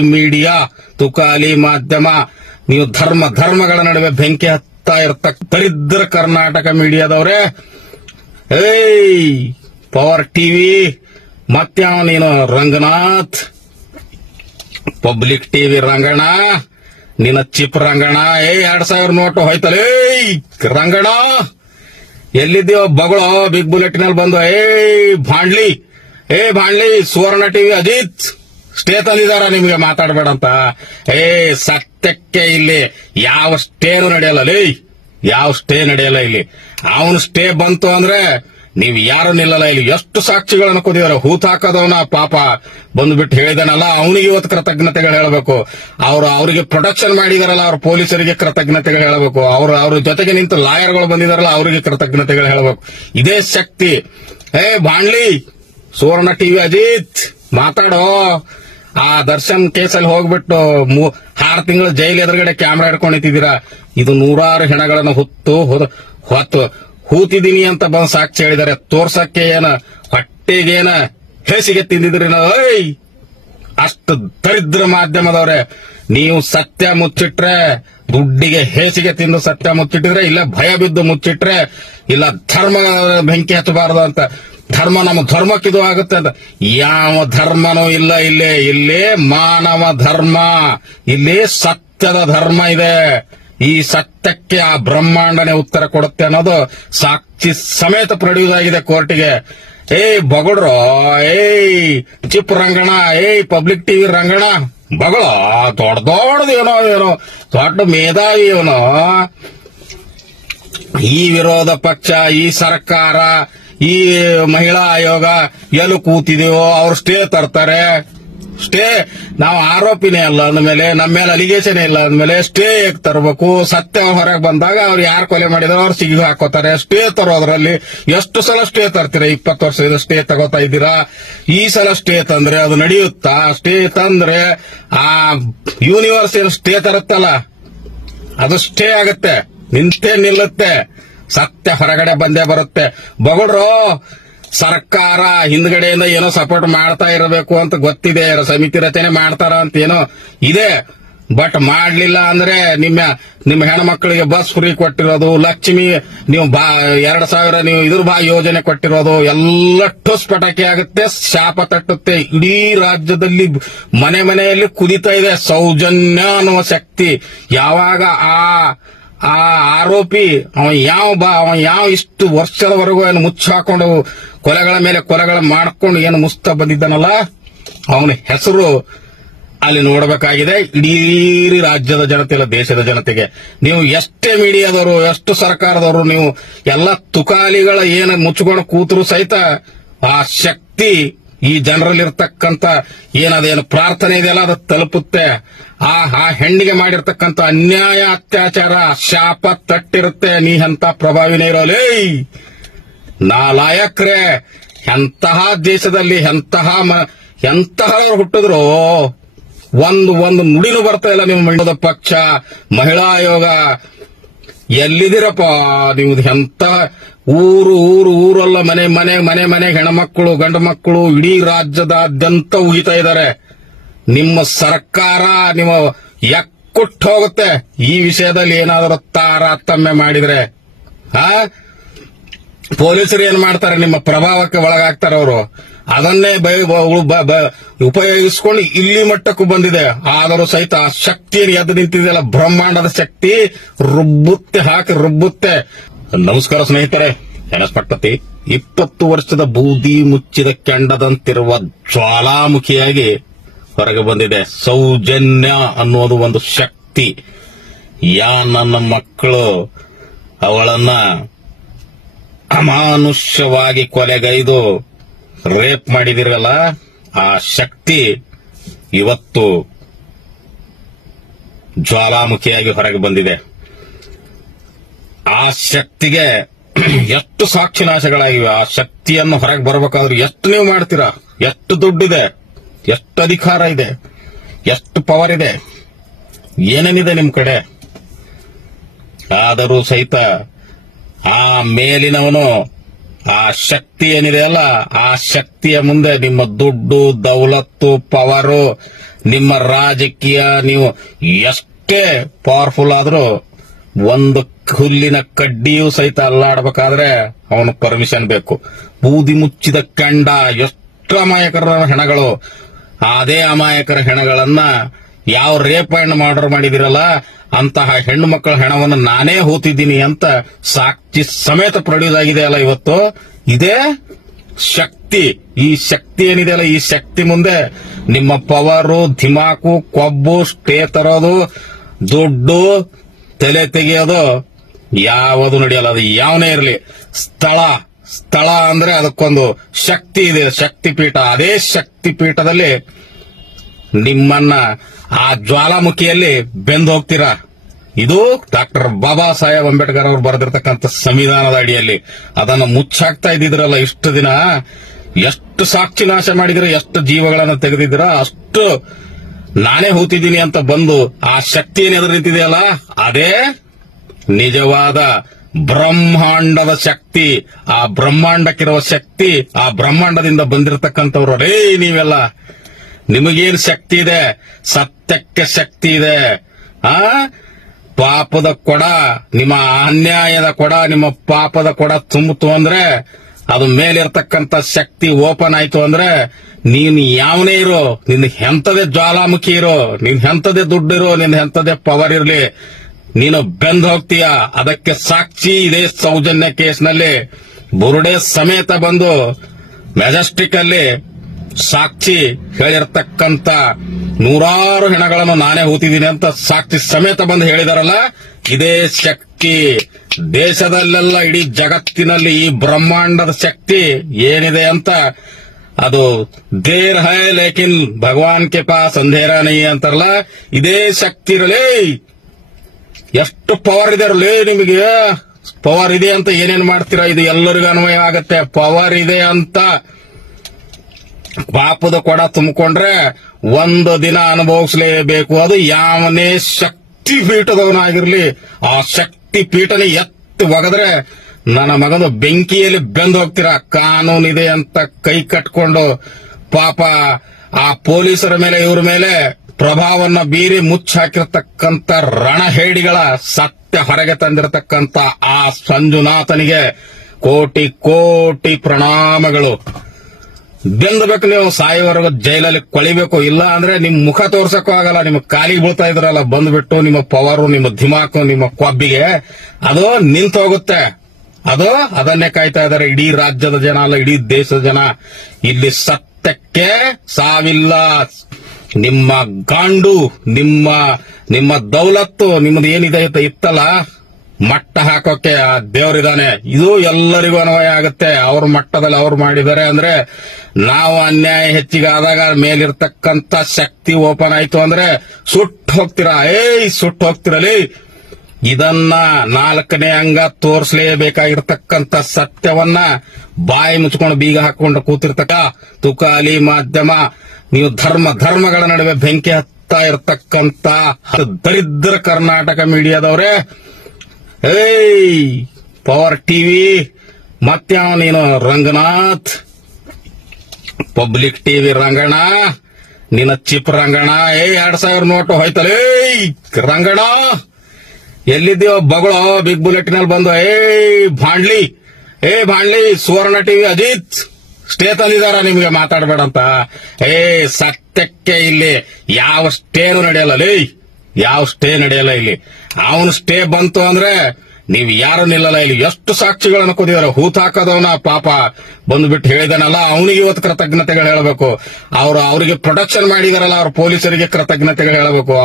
Media Tukali ಮಾಧ್ಯಮ, ನೀವು ಧರ್ಮ, ಧರ್ಮಗಳ ನಡುವೆ ಬೆಂಕಿ ಹತ್ತಾ ಇರ್ತಕ್ಕ ದರಿದ್ರ ಕರ್ನಾಟಕ ಮೀಡಿಯಾದವ್ರೆ ಏಯ್ ಪವರ್ ಟಿವಿ ಮತ್ಯಾವ ನೀನು? ರಂಗನಾಥ್. ಪಬ್ಲಿಕ್ ಟಿವಿ ರಂಗಣ ನಿನ್ನ ಚಿಪ್ ರಂಗಣ ಏ ಎರಡ್ ಸಾವಿರ ನೋಟು ಹೋಯ್ತಲ್ಲ. ಏಯ್ ರಂಗಣ ಎಲ್ಲಿದ್ದೀವ ಬಗಳ ಬಿಗ್ ಬುಲೆಟಿನಲ್ಲಿ ಬಂದು ಏ ಭಾಂಡ್ಲಿ ಏ ಭಾಂಡ್ಲಿ ಸುವರ್ಣ ಟಿವಿ ಅಜಿತ್. ಸ್ಟೇ ತಂದಿದಾರ ನಿಮ್ಗೆ ಮಾತಾಡಬೇಡ ಅಂತ ಏ, ಸತ್ಯಕ್ಕೆ ಇಲ್ಲಿ ಯಾವ ಸ್ಟೇನು ನಡೆಯಲ್ಲ, ಲೇ, ಯಾವ ಸ್ಟೇ ನಡೆಯಲ್ಲ ಇಲ್ಲಿ. ಅವನು ಸ್ಟೇ ಬಂತು ಅಂದ್ರೆ ನೀವ್ ಯಾರು ನಿಲ್ಲಲ್ಲ ಇಲ್ಲಿ. ಎಷ್ಟು ಸಾಕ್ಷಿಗಳನ್ನು ಕುದಿದಾರೆ ಹೂತ್ ಹಾಕೋದವನ ಪಾಪ. ಬಂದ್ಬಿಟ್ಟು ಹೇಳಿದಾನಲ್ಲ, ಅವನಿಗೆ ಇವತ್ತು ಕೃತಜ್ಞತೆಗಳು ಹೇಳಬೇಕು. ಅವ್ರು ಅವರಿಗೆ ಪ್ರೊಟೆಕ್ಷನ್ ಮಾಡಿದಾರಲ್ಲ, ಅವ್ರ ಪೊಲೀಸರಿಗೆ ಕೃತಜ್ಞತೆಗಳು ಹೇಳಬೇಕು. ಅವ್ರ ಅವ್ರ ಜೊತೆಗೆ ನಿಂತು ಲಾಯರ್ಗಳು ಬಂದಿದಾರಲ್ಲ, ಅವರಿಗೆ ಕೃತಜ್ಞತೆಗಳು ಹೇಳಬೇಕು. ಇದೇ ಶಕ್ತಿ. ಏ, ಬಾಣ್ಲಿ, ಸುವರ್ಣ ಟಿವಿ ಅಜಿತ್, ಮಾತಾಡೋ. ಆ ದರ್ಶನ್ ಕೇಸಲ್ಲಿ ಹೋಗ್ಬಿಟ್ಟು ಆರು ತಿಂಗಳು ಜೈಲ್ ಎದುರುಗಡೆ ಕ್ಯಾಮ್ರಾ ಹಿಡ್ಕೊಂಡು ಇದು ನೂರಾರು ಹೆಣಗಳನ್ನು ಹೊತ್ತು ಹೊತ್ತು ಹೂತಿದ್ದೀನಿ ಅಂತ ಬಂದು ಸಾಕ್ಷಿ ಹೇಳಿದ್ದಾರೆ ತೋರ್ಸಕ್ಕೆ ಏನ? ಹೊಟ್ಟೆಗೇನ? ಹೇಸಿಗೆ ತಿಂದಿದ್ರಿ ನಾವು? ಅಷ್ಟು ದರಿದ್ರ ಮಾಧ್ಯಮದವ್ರೆ. ನೀವು ಸತ್ಯ ಮುಚ್ಚಿಟ್ರೆ, ದುಡ್ಡಿಗೆ ಹೇಸಿಗೆ ತಿಂದು ಸತ್ಯ ಮುಚ್ಚಿಟ್ಟಿದ್ರೆ, ಇಲ್ಲ ಭಯ ಬಿದ್ದು ಮುಚ್ಚಿಟ್ರೆ, ಇಲ್ಲ ಧರ್ಮ ಬೆಂಕಿ ಹಚ್ಚಬಾರದು ಅಂತ. ಧರ್ಮ ನಮ್ಮ ಧರ್ಮಕ್ಕಿದು ಆಗುತ್ತೆ ಅಂತ. ಯಾವ ಧರ್ಮನೂ ಇಲ್ಲ ಇಲ್ಲಿ. ಇಲ್ಲಿ ಮಾನವ ಧರ್ಮ. ಇಲ್ಲಿ ಸತ್ಯದ ಧರ್ಮ ಇದೆ. ಈ ಸತ್ಯಕ್ಕೆ ಆ ಬ್ರಹ್ಮಾಂಡನೇ ಉತ್ತರ ಕೊಡುತ್ತೆ ಅನ್ನೋದು ಸಾಕ್ಷಿ ಸಮೇತ ಪ್ರೊಡ್ಯೂಸ್ ಆಗಿದೆ ಕೋರ್ಟಿಗೆ. ಏಯ್ ಬಗಡ್ರೋ ಏಯ್ ಚಿಪ್ ರಂಗಣ, ಏಯ್ ಪಬ್ಲಿಕ್ ಟಿವಿ ರಂಗಣ. ಬಗಳ, ದೊಡ್ಡ ದೊಡ್ಡದು ಏನೋ ಏನೋ ದೊಡ್ಡ ಮೇಧಾವಿ ಏನೋ ಈ ವಿರೋಧ ಪಕ್ಷ, ಈ ಸರ್ಕಾರ ಈ ಮಹಿಳಾ ಆಯೋಗ ಎಲ್ಲಿ ಕೂತಿದೀವೋ ಅವ್ರು ಸ್ಟೇ ತರ್ತಾರೆ. ಸ್ಟೇ, ನಾವು ಆರೋಪಿನೇ ಅಲ್ಲ ಅಂದಮೇಲೆ, ನಮ್ಮ ಮೇಲೆ ಅಲಿಗೇಷನ್ ಇಲ್ಲ ಅಂದ್ಮೇಲೆ ಸ್ಟೇ ಹೇಗ್ ತರಬೇಕು? ಸತ್ಯ ಹೊರಗೆ ಬಂದಾಗ ಅವ್ರು ಯಾರು ಕೊಲೆ ಮಾಡಿದ್ರು ಅವ್ರು ಸಿಗಿ ಹಾಕೋತಾರೆ ಸ್ಟೇ ತರೋದ್ರಲ್ಲಿ ಎಷ್ಟು ಸಲ ಸ್ಟೇ ತರ್ತೀರಾ? ಇಪ್ಪತ್ತು ವರ್ಷದಿಂದ ಸ್ಟೇ ತಗೋತಾ ಇದ್ದೀರಾ? ಈ ಸಲ ಸ್ಟೇ ತಂದ್ರೆ ಅದು ನಡೆಯುತ್ತಾ? ಸ್ಟೇ ತಂದ್ರೆ ಆ ಯೂನಿವರ್ಸ್ ಏನು ಸ್ಟೇ ತರುತ್ತಲ್ಲ? ಅದು ಸ್ಟೇ ಆಗುತ್ತೆ. ನಿಂತೇ ನಿಲ್ಲುತ್ತೆ. ಸತ್ಯ ಹೊರಗಡೆ ಬಂದೇ ಬರುತ್ತೆ. ಬಗಡ್ರು ಸರ್ಕಾರ ಹಿಂದ್ಗಡೆಯಿಂದ ಏನೋ ಸಪೋರ್ಟ್ ಮಾಡ್ತಾ ಇರಬೇಕು ಅಂತ ಗೊತ್ತಿದೆ. ಸಮಿತಿ ರಚನೆ ಮಾಡ್ತಾರ ಅಂತ ಏನೋ ಇದೆ. ಬಟ್ ಮಾಡ್ಲಿಲ್ಲ ಅಂದ್ರೆ ನಿಮ್ಮ ನಿಮ್ಮ ಹೆಣ್ಮಕ್ಳಿಗೆ ಬಸ್ ಫ್ರೀ ಕೊಟ್ಟಿರೋದು, ಲಕ್ಷ್ಮಿ ನೀವು ಬಾ, ಎರಡ್ ಸಾವಿರ ನೀವು ಇದ್ರ ಬಾ ಯೋಜನೆ ಕೊಟ್ಟಿರೋದು ಎಲ್ಲ ಟುಸ್ ಪಟಾಕಿ ಆಗುತ್ತೆ, ಶಾಪ ತಟ್ಟುತ್ತೆ. ಇಡೀ ರಾಜ್ಯದಲ್ಲಿ ಮನೆ ಮನೆಯಲ್ಲಿ ಕುದಿತಾ ಇದೆ. ಸೌಜನ್ಯ ಅನ್ನುವ ಶಕ್ತಿ. ಯಾವಾಗ ಆ ಆ ಆರೋಪಿ, ಅವ ಯಾವ ಬಾ, ಅವ ಯಾವ ಇಷ್ಟು ವರ್ಷದವರೆಗೂ ಏನು ಮುಚ್ಚಾಕೊಂಡು ಕೊಲೆಗಳ ಮೇಲೆ ಕೊಲೆಗಳ ಮಾಡ್ಕೊಂಡು ಏನು ಮುಸ್ತ ಬಂದಿದ್ದಾನಲ್ಲ, ಅವನ ಹೆಸರು ಅಲ್ಲಿ ನೋಡಬೇಕಾಗಿದೆ. ಇಡೀ ರಾಜ್ಯದ ಜನತೆ ಇಲ್ಲ, ದೇಶದ ಜನತೆಗೆ. ನೀವು ಎಷ್ಟೇ ಮೀಡಿಯಾದವರು, ಎಷ್ಟು ಸರ್ಕಾರದವರು, ನೀವು ಎಲ್ಲ ತುಕಾಲಿಗಳ ಏನು ಮುಚ್ಚಿಕೊಂಡು ಕೂತರು ಸಹಿತ ಆ ಶಕ್ತಿ ಈ ಜನರಲ್ಲಿರ್ತಕ್ಕಂಥ ಏನದೇನು ಪ್ರಾರ್ಥನೆ ಇದೆಯಲ್ಲ, ಅದು ತಲುಪುತ್ತೆ. ಆ ಆ ಹೆಣ್ಣಿಗೆ ಮಾಡಿರ್ತಕ್ಕಂಥ ಅನ್ಯಾಯ, ಅತ್ಯಾಚಾರ ಶಾಪ ತಟ್ಟಿರುತ್ತೆ. ನೀ ಎಂತ ಪ್ರಭಾವಿನೇ ಇರೋಲೇ. ನಾಲಾಯಕ್ರೆ ಎಂತಹ ದೇಶದಲ್ಲಿ ಎಂತಹ ಮ- ಎಂತಹ ಹುಟ್ಟಿದ್ರು, ಒಂದು ಒಂದು ನುಡಿನೂ ಬರ್ತಾ ಇಲ್ಲ ನಿಮ್ಮ ಪಕ್ಷ, ಮಹಿಳಾ ಆಯೋಗ ಎಲ್ಲಿದ್ದೀರಪ್ಪ ನೀವು ಎಂತ ಊರು ಊರು, ಊರಲ್ಲ, ಮನೆ ಮನೆ ಮನೆ ಮನೆ, ಹೆಣ್ಮಕ್ಳು, ಗಂಡು ಮಕ್ಕಳು ಇಡೀ ರಾಜ್ಯದಾದ್ಯಂತ ಉಗಿತಾ ಇದ್ದಾರೆ. ನಿಮ್ಮ ಸರ್ಕಾರ ನಿಮ್ಮ ಎಕ್ಕುಟ್ಟು ಹೋಗುತ್ತೆ. ಈ ವಿಷಯದಲ್ಲಿ ಏನಾದರೂ ತಾರತಮ್ಯ ಮಾಡಿದ್ರೆ, ಆ? ಪೊಲೀಸರು ಏನ್ ಮಾಡ್ತಾರೆ? ನಿಮ್ಮ ಪ್ರಭಾವಕ್ಕೆ ಒಳಗಾಗ್ತಾರೆ ಅವರು. ಅದನ್ನೇ ಉಪಯೋಗಿಸ್ಕೊಂಡು ಇಲ್ಲಿ ಮಟ್ಟಕ್ಕೂ ಬಂದಿದೆ. ಆದರೂ ಸಹಿತ ಆ ಶಕ್ತಿಯನ್ನು ಎದ್ದು ನಿಂತಿದೆಯಲ್ಲ, ಬ್ರಹ್ಮಾಂಡದ ಶಕ್ತಿ ರುಬ್ಬುತ್ತೆ, ಹಾಕಿ ರುಬ್ಬುತ್ತೆ. ನಮಸ್ಕಾರ ಸ್ನೇಹಿತರೆ. ಎನಸ್ಪಟ್ಟತಿ ಇಪ್ಪತ್ತು ವರ್ಷದ ಬೂದಿ ಮುಚ್ಚಿದ ಕೆಂಡದಂತಿರುವ ಜ್ವಾಲಾಮುಖಿಯಾಗಿ ಹೊರಗೆ ಬಂದಿದೆ. ಸೌಜನ್ಯ ಅನ್ನೋದು ಒಂದು ಶಕ್ತಿ. ಯಾ ನನ್ನ ಮಕ್ಕಳು, ಅವಳನ್ನ ಅಮಾನುಷ್ಯವಾಗಿ ಕೊಲೆಗೈದು ರೇಪ್ ಮಾಡಿದಿರಲ್ಲ, ಆ ಶಕ್ತಿ ಇವತ್ತು ಜ್ವಾಲಾಮುಖಿಯಾಗಿ ಹೊರಗೆ ಬಂದಿದೆ. ಆ ಶಕ್ತಿಗೆ ಎಷ್ಟು ಸಾಕ್ಷಿನಾಶಗಳಾಗಿವೆ, ಆ ಶಕ್ತಿಯನ್ನು ಹೊರಗೆ ಬರಬೇಕಾದ್ರೆ ಎಷ್ಟು ನೀವು ಮಾಡ್ತೀರಾ? ಎಷ್ಟು ದುಡ್ಡಿದೆ? ಎಷ್ಟು ಅಧಿಕಾರ ಇದೆ? ಎಷ್ಟು ಪವರ್ ಇದೆ? ಏನೇನಿದೆ ನಿಮ್ ಕಡೆ? ಆದರೂ ಸಹಿತ ಆ ಮೇಲಿನವನು ಆ ಶಕ್ತಿ ಏನಿದೆ ಅಲ್ಲ, ಆ ಶಕ್ತಿಯ ಮುಂದೆ ನಿಮ್ಮ ದುಡ್ಡು, ದೌಲತ್ತು, ಪವರು, ನಿಮ್ಮ ರಾಜಕೀಯ, ನೀವು ಎಷ್ಟೇ ಪವರ್ಫುಲ್ ಆದರೂ ಒಂದು ಹುಲ್ಲಿನ ಕಡ್ಡಿಯೂ ಸಹಿತ ಅಲ್ಲಾಡ್ಬೇಕಾದ್ರೆ ಅವನು ಪರ್ಮಿಷನ್ ಬೇಕು. ಬೂದಿ ಮುಚ್ಚಿದ ಕಂಡ, ಎಷ್ಟು ಅಮಾಯಕರ ಹೆಣಗಳು. ಅದೇ ಅಮಾಯಕರ ಹೆಣಗಳನ್ನ ಯಾವ ರೇಪ್ ಅಂಡ್ ಮರ್ಡರ್ ಮಾಡಿದಿರಲ್ಲ, ಅಂತಹ ಹೆಣ್ಣು ಮಕ್ಕಳ ಹೆಣವನ್ನು ನಾನೇ ಹೂತಿದ್ದೀನಿ ಅಂತ ಸಾಕ್ಷಿ ಸಮೇತ ಪ್ರೊಡ್ಯೂಸ್ ಆಗಿದೆ ಅಲ್ಲ ಇವತ್ತು. ಇದೇ ಶಕ್ತಿ. ಈ ಶಕ್ತಿ ಏನಿದೆ ಅಲ್ಲ, ಈ ಶಕ್ತಿ ಮುಂದೆ ನಿಮ್ಮ ಪವರು ಧಿಮಾಕು ಕೊಬ್ಬು, ಸ್ಟೇ ತರೋದು, ದುಡ್ಡು, ತಲೆ ತೆಗೆಯೋದು ಯಾವುದು ನಡೆಯಲ್ಲ. ಅದು ಯಾವನೇ ಇರಲಿ. ಸ್ಥಳ. ಸ್ಥಳ ಅಂದ್ರೆ ಅದಕ್ಕೊಂದು ಶಕ್ತಿ ಇದೆ. ಶಕ್ತಿ ಪೀಠ ಅದೇ ಶಕ್ತಿ ಪೀಠದಲ್ಲಿ ನಿಮ್ಮನ್ನ ಆ ಜ್ವಾಲಾಮುಖಿಯಲ್ಲಿ ಬೆಂದು ಹೋಗ್ತೀರಾ? ಇದು ಡಾಕ್ಟರ್ ಬಾಬಾ ಸಾಹೇಬ್ ಅಂಬೇಡ್ಕರ್ ಅವರು ಬರೆದಿರ್ತಕ್ಕಂಥ ಸಂವಿಧಾನದ ಅಡಿಯಲ್ಲಿ. ಅದನ್ನು ಮುಚ್ಚಾಕ್ತಾ ಇದ್ದಿದ್ರಲ್ಲ ಇಷ್ಟು ದಿನ? ಎಷ್ಟು ಸಾಕ್ಷಿ ನಾಶ ಮಾಡಿದ್ರ, ಎಷ್ಟು ಜೀವಗಳನ್ನ ತೆಗೆದಿದ್ದೀರ? ಅಷ್ಟು ನಾನೇ ಹೂತಿದ್ದೀನಿ ಅಂತ ಬಂದು ಆ ಶಕ್ತಿ ಏನ್ ಎದುರು ನಿಂತಿದೆಯಲ್ಲ ಅದೇ ನಿಜವಾದ ಬ್ರಹ್ಮಾಂಡದ ಶಕ್ತಿ. ಆ ಬ್ರಹ್ಮಾಂಡಕ್ಕಿರುವ ಶಕ್ತಿ ಆ ಬ್ರಹ್ಮಾಂಡದಿಂದ ಬಂದಿರತಕ್ಕಂಥವ್ರು. ನೀವೆಲ್ಲ ನಿಮಗೇನು ಶಕ್ತಿ ಇದೆ? ಸತ್ಯಕ್ಕೆ ಶಕ್ತಿ ಇದೆ. ಆ? ಪಾಪದ ಕೊಡ, ನಿಮ್ಮ ಅನ್ಯಾಯದ ಕೊಡ, ನಿಮ್ಮ ಪಾಪದ ಕೊಡ ತುಂಬಿತು ಅಂದ್ರೆ ಅದು ಮೇಲಿರ್ತಕ್ಕಂಥ ಶಕ್ತಿ ಓಪನ್ ಆಯ್ತು ಅಂದ್ರೆ ನೀನ್ ಯಾವನೇ ಇರೋ ನಿನ್ ಎಂತದೇ ಜ್ವಾಲಾಮುಖಿ ಇರೋ ನಿನ್ ಎಂತದೇ ಇರೋ ನಿನ್ ಎಂತದೇ ಪವರ್ ಇರ್ಲಿ. ನೀನು ಬೆಂದ್ ಹೋಗ್ತೀಯ. ಅದಕ್ಕೆ ಸಾಕ್ಷಿ ಇದೇ ಸೌಜನ್ಯ ಕೇಸ್ನಲ್ಲಿ. ಬುರುಡೆ ಸಮೇತ ಬಂದು ಮೆಜೆಸ್ಟಿಕ್ ಅಲ್ಲಿ ಸಾಕ್ಷಿ ಹೇಳಿರ್ತಕ್ಕಂತ ನೂರಾರು ಹೆಣಗಳನ್ನು ನಾನೇ ಹೂತಿದ್ದೀನಿ ಅಂತ ಸಾಕ್ಷಿ ಸಮೇತ ಬಂದು ಹೇಳಿದಾರಲ್ಲ, ಇದೇ ಶಕ್ತಿ. ದೇಶದಲ್ಲೆಲ್ಲ ಇಡೀ ಜಗತ್ತಿನಲ್ಲಿ ಈ ಬ್ರಹ್ಮಾಂಡದ ಶಕ್ತಿ ಏನಿದೆ ಅಂತ ಅದು ದೇರ್ ಹೈ ಲೇಕಿನ್ ಭಗವಾನ್ ಕೆ ಪಾಸ್ ಅಂಧೇರ ನೈ ಅಂತಾರಲ್ಲ, ಇದೇ ಶಕ್ತಿ ಇರಲಿ. ಎಷ್ಟು ಪವರ್ ಇದೆ ನಿಮಗೆ. ಪವರ್ ಇದೆ ಅಂತ ಏನೇನ್ ಮಾಡ್ತೀರಾ? ಇದು ಎಲ್ಲರಿಗೂ ಅನ್ವಯ ಆಗತ್ತೆ. ಪವರ್ ಇದೆ ಅಂತ ಪಾಪದ ಕೊಡ ತುಂಬಿಕೊಂಡ್ರೆ ಒಂದು ದಿನ ಅನುಭವಿಸಲೇಬೇಕು. ಅದು ಯಾವನೇ ಶಕ್ತಿ ಪೀಠದವನಾಗಿರ್ಲಿ ಆ ಶಕ್ತಿ ಪೀಠನ ಎತ್ತಿ ಒಗದ್ರೆ ನನ್ನ ಮಗನ ಬೆಂಕಿಯಲ್ಲಿ ಬೆಂದು ಹೋಗ್ತೀರಾ? ಕಾನೂನಿದೆ ಅಂತ ಕೈ ಕಟ್ಕೊಂಡು ಪಾಪ ಆ ಪೊಲೀಸರ ಮೇಲೆ, ಇವ್ರ ಮೇಲೆ ಪ್ರಭಾವನ್ನ ಬೀರಿ ಮುಚ್ಚಾಕಿರ್ತಕ್ಕಂಥ ರಣಹೇಡಿಗಳ ಸತ್ಯ ಹೊರಗೆ ತಂದಿರತಕ್ಕಂತ ಆ ಸಂಜುನಾಥನಿಗೆ ಕೋಟಿ ಕೋಟಿ ಪ್ರಣಾಮಗಳು. ಬೆಂದಬೇಕು ನೀವು, ಸಾಯುವವರೆಗೂ ಜೈಲಲ್ಲಿ ಕೊಳಿಬೇಕು. ಇಲ್ಲ ಅಂದ್ರೆ ನಿಮ್ ಮುಖ ತೋರ್ಸಕ್ಕೂ ಆಗಲ್ಲ. ನಿಮ್ ಕಾಲಿಗೆ ಬೀಳ್ತಾ ಇದ್ರಲ್ಲ, ಬಂದ್ಬಿಟ್ಟು ನಿಮ್ಮ ಪವರು, ನಿಮ್ಮ ಧಿಮಾಕು ನಿಮ್ಮ ಕೊಬ್ಬಿಗೆ. ಅದು ನಿಂತೋಗುತ್ತೆ. ಅದು ಅದನ್ನೇ ಕಾಯ್ತಾ ಇದ್ದಾರೆ. ಇಡೀ ರಾಜ್ಯದ ಜನ ಅಲ್ಲ, ಇಡೀ ದೇಶದ ಜನ. ಇಲ್ಲಿ ಸತ್ಯಕ್ಕೆ ಸಾವಿಲ್ಲ. ನಿಮ್ಮ ಗಾಂಡು, ನಿಮ್ಮ ನಿಮ್ಮ ದೌಲತ್ತು ನಿಮ್ಮದು ಏನಿದೆ ಇತ್ತಲ್ಲ? ಮಟ್ಟ ಹಾಕೋಕೆ ಆ ದೇವರಿದ್ದಾನೆ ಇದು ಎಲ್ಲರಿಗೂ ಅನ್ವಯ ಆಗುತ್ತೆ. ಅವ್ರ ಮಟ್ಟದಲ್ಲಿ ಅವ್ರು ಮಾಡಿದ್ದಾರೆ ಅಂದ್ರೆ ನಾವು ಅನ್ಯಾಯ ಹೆಚ್ಚಿಗೆ ಆದಾಗ ಮೇಲಿರ್ತಕ್ಕಂತ ಶಕ್ತಿ ಓಪನ್ ಆಯ್ತು ಅಂದ್ರೆ ಸುಟ್ಟು ಹೋಗ್ತೀರಾ? ಏಯ್, ಸುಟ್ಟು ಹೋಗ್ತಿರಲಿ. ಇದನ್ನ ನಾಲ್ಕನೇ ಅಂಗ ತೋರಿಸಲೇಬೇಕಾಗಿರ್ತಕ್ಕಂಥ ಸತ್ಯವನ್ನ ಬಾಯಿ ಮುಚ್ಕೊಂಡು ಬೀಗ ಹಾಕೊಂಡು ಕೂತಿರ್ತಕ್ಕ ತುಕಾಲಿ ಮಾಧ್ಯಮ, ನೀವು ಧರ್ಮ, ಧರ್ಮಗಳ ನಡುವೆ ಬೆಂಕಿ ಹತ್ತಾ ಇರತಕ್ಕಂತ ದರಿದ್ರ ಕರ್ನಾಟಕ ಮೀಡಿಯಾದವರೇ ಏಯ್ ಪವರ್ ಟಿವಿ ಮತ್ತೆ ನೀನು ರಂಗನಾಥ್. ಪಬ್ಲಿಕ್ ಟಿವಿ ರಂಗಣ ನಿನ್ನ ಚಿಪ್ ರಂಗಣ ಏ, ಎರಡ್ ಸಾವಿರ ನೋಟು ಹೋಯ್ತಲ್ಲ, ಏಯ್ ರಂಗಣ ಎಲ್ಲಿದ್ದೀವ ಬಗಳು ಬಿಗ್ ಬುಲೆಟ್ನಲ್ಲಿ ಬಂದು ಏ ಭಾಂಡ್ಲಿ ಏ ಭಾಂಡ್ಲಿ ಸುವರ್ಣ ಟಿವಿ ಅಜಿತ್. ಸ್ಟೇ ತಂದಿದಾರ ನಿಮ್ಗೆ ಮಾತಾಡಬೇಡ ಅಂತ. ಏ, ಸತ್ಯಕ್ಕೆ ಇಲ್ಲಿ ಯಾವ ಸ್ಟೇನು ನಡೆಯಲ್ಲ, ಲೇ. ಯಾವ ಸ್ಟೇ ನಡೆಯಲ್ಲ ಇಲ್ಲಿ. ಅವನು ಸ್ಟೇ ಬಂತು ಅಂದ್ರೆ ನೀವ್ ಯಾರು ನಿಲ್ಲಲ್ಲ, ಇಲ್ಲಿ ಎಷ್ಟು ಸಾಕ್ಷಿಗಳನ್ನು ಕುದಿದಾರೆ ಹೂತ್ ಹಾಕೋದವನ ಪಾಪ. ಬಂದ್ಬಿಟ್ಟು ಹೇಳಿದನಲ್ಲ, ಅವನಿಗೆ ಇವತ್ತು ಕೃತಜ್ಞತೆಗಳು ಹೇಳಬೇಕು. ಅವ್ರು ಅವರಿಗೆ ಪ್ರೊಟೆಕ್ಷನ್ ಮಾಡಿದಾರಲ್ಲ, ಅವ್ರ ಪೊಲೀಸರಿಗೆ ಕೃತಜ್ಞತೆಗಳು ಹೇಳಬೇಕು.